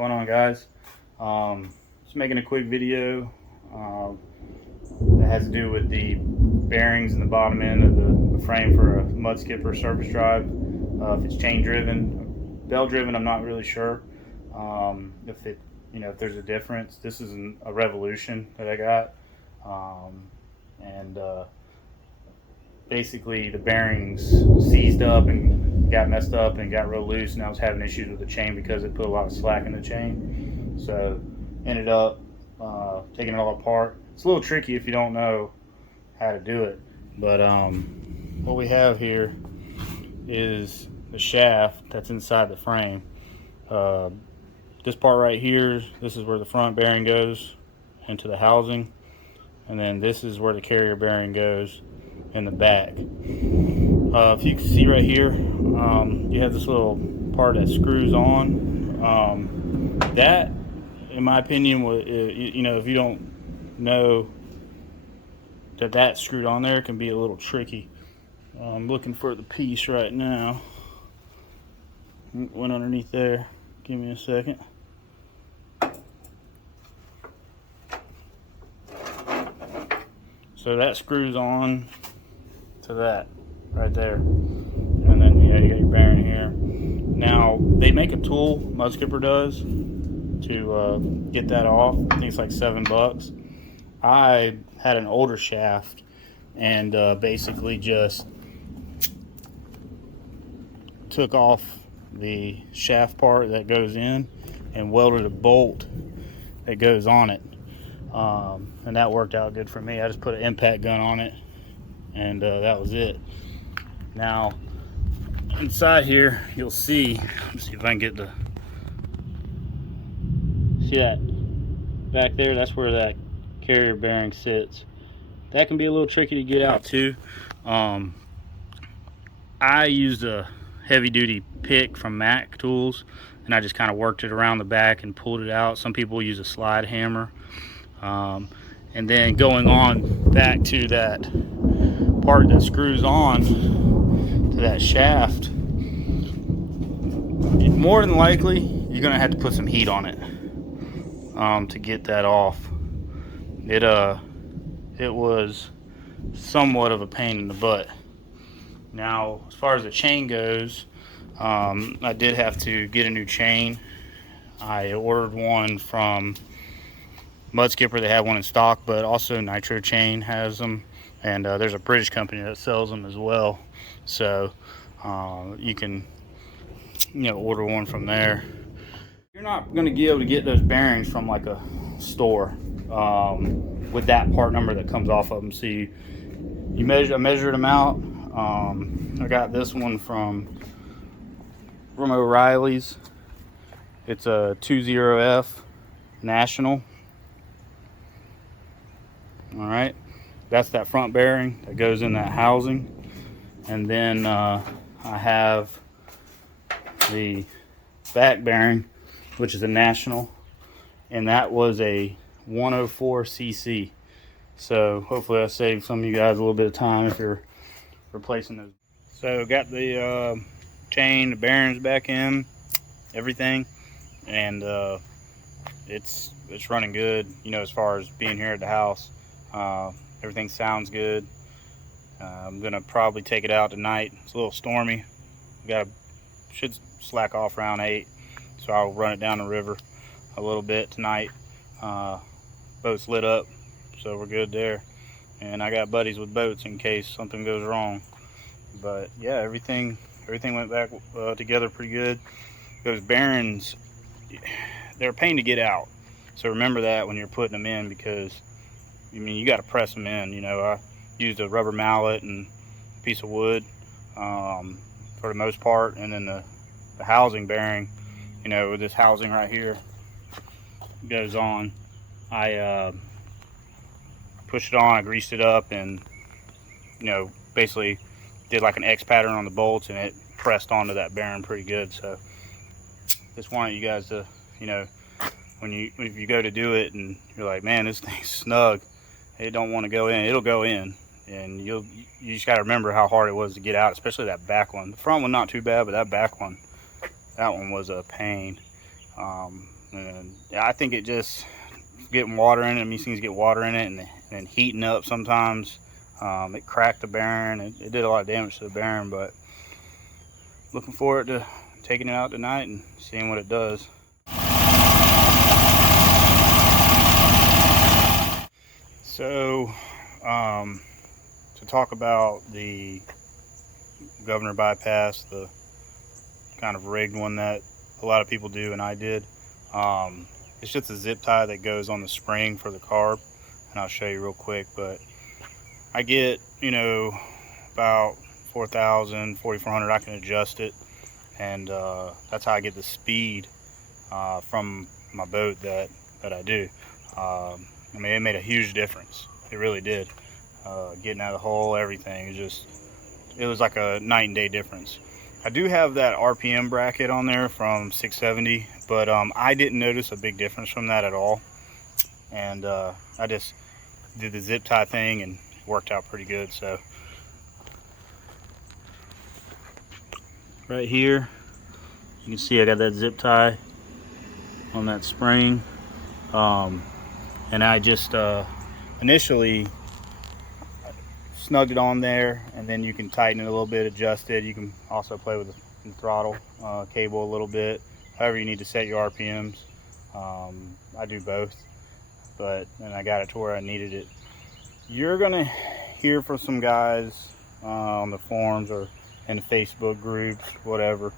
going on, guys? Just making a quick video that has to do with the bearings in the bottom end of the frame for a mudskipper surface drive. If it's chain driven, bell driven, I'm not really sure. If there's a difference. This is a Revolution that I got, and basically the bearings seized up and got messed up and got real loose, and I was having issues with the chain because it put a lot of slack in the chain. So ended up taking it all apart. It's a little tricky if you don't know how to do it, but what we have here is the shaft that's inside the frame. This part right here, this is where the front bearing goes into the housing, and then this is where the carrier bearing goes in the back. If you can see right here, you have this little part that screws on. That, in my opinion, if you don't know that that's screwed on there, it can be a little tricky. I'm looking for the piece right now. It went underneath there. Give me a second. So that screws on to that right there, and then you got your bearing here. Now they make a tool, Mudskipper does, to get that off. I think it's like $7. I had an older shaft and basically just took off the shaft part that goes in and welded a bolt that goes on it, and that worked out good for me. I just put an impact gun on it, and that was it. Now inside here you'll see, let's see if I can get see that back there, that's where that carrier bearing sits. That can be a little tricky to get out too. I used a heavy-duty pick from Mac Tools, and I just kind of worked it around the back and pulled it out. Some people use a slide hammer. And then going on back to that part that screws on to that shaft, more than likely you're gonna have to put some heat on it to get that off. It was somewhat of a pain in the butt. Now, as far as the chain goes, I did have to get a new chain. I ordered one from Mudskipper. They have one in stock, but also Nitro Chain has them, and there's a British company that sells them as well. So you can order one from there. You're not going to be able to get those bearings from like a store with that part number that comes off of them. So I measured them out. I got this one from O'Reilly's. It's a 20F National. All right, that's that front bearing that goes in that housing, and then I have the back bearing, which is a National, and that was a 104cc. So hopefully I saved some of you guys a little bit of time if you're replacing those. So got the chain, the bearings back in, everything, and it's running good. As far as being here at the house, everything sounds good. I'm gonna probably take it out tonight. It's a little stormy. Should slack off around 8, so I'll run it down the river a little bit tonight. Boat's lit up, so we're good there. And I got buddies with boats in case something goes wrong. But yeah, everything went back together pretty good. Those bearings, they're a pain to get out, so remember that when you're putting them in, because you got to press them in. I used a rubber mallet and a piece of wood for the most part, and then the housing bearing, with this housing right here goes on. I pushed it on, I greased it up, and basically did like an X pattern on the bolts, and it pressed onto that bearing pretty good. So just wanted you guys to, if you go to do it and you're like, man, this thing's snug, it don't want to go in, it'll go in, and you just got to remember how hard it was to get out, especially that back one. The front one not too bad, but that back one, that one was a pain. And yeah, I think it just getting water in it. These things get water in it, and then heating up sometimes. It cracked the bearing. It did a lot of damage to the bearing, but looking forward to taking it out tonight and seeing what it does. So, to talk about the governor bypass, the kind of rigged one that a lot of people do and I did. It's just a zip tie that goes on the spring for the carb, and I'll show you real quick. But I get, you know, about 4,000, 4,400. I can adjust it, and that's how I get the speed from my boat that I do. I mean, it made a huge difference. It really did. Getting out of the hole, everything. It was like a night and day difference. I do have that RPM bracket on there from 670, but I didn't notice a big difference from that at all. And I just did the zip tie thing and it worked out pretty good. So right here, you can see I got that zip tie on that spring. And I just initially snugged it on there, and then you can tighten it a little bit, adjust it. You can also play with the throttle cable a little bit, however you need to set your RPMs. I do both, but then I got it to where I needed it. You're gonna hear from some guys on the forums or in the Facebook groups, whatever.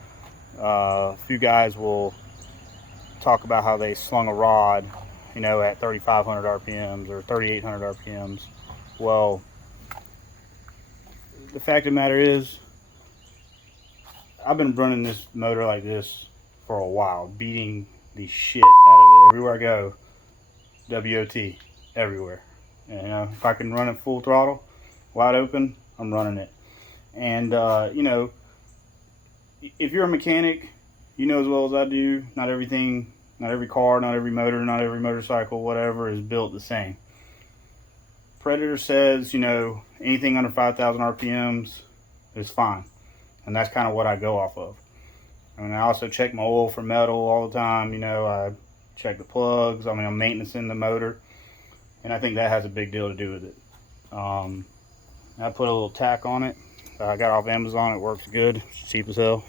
A few guys will talk about how they slung a rod, you know, at 3,500 RPMs or 3,800 RPMs. Well, the fact of the matter is, I've been running this motor like this for a while, beating the shit out of it. Everywhere I go, WOT, everywhere. You know, if I can run it full throttle, wide open, I'm running it. And, you know, if you're a mechanic, you know as well as I do, not everything, not every car, not every motor, not every motorcycle, whatever, is built the same. Predator says, you know, anything under 5,000 RPMs is fine. And that's kind of what I go off of. And I also check my oil for metal all the time. You know, I check the plugs. I mean, I'm maintaining the motor. And I think that has a big deal to do with it. I put a little tack on it. I got off Amazon. It works good. It's cheap as hell.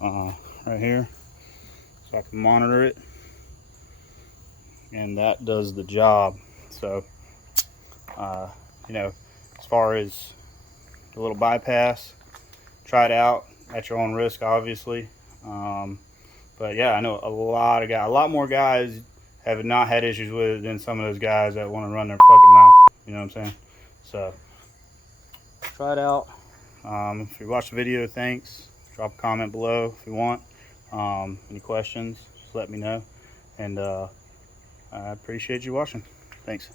Right here. So I can monitor it. And that does the job. So, you know, as far as the little bypass, try it out at your own risk, obviously. But yeah, I know a lot more guys have not had issues with it than some of those guys that want to run their fucking mouth. You know what I'm saying? So try it out. If you watched the video, thanks. Drop a comment below if you want. Any questions, just let me know. And I appreciate you watching. Thanks.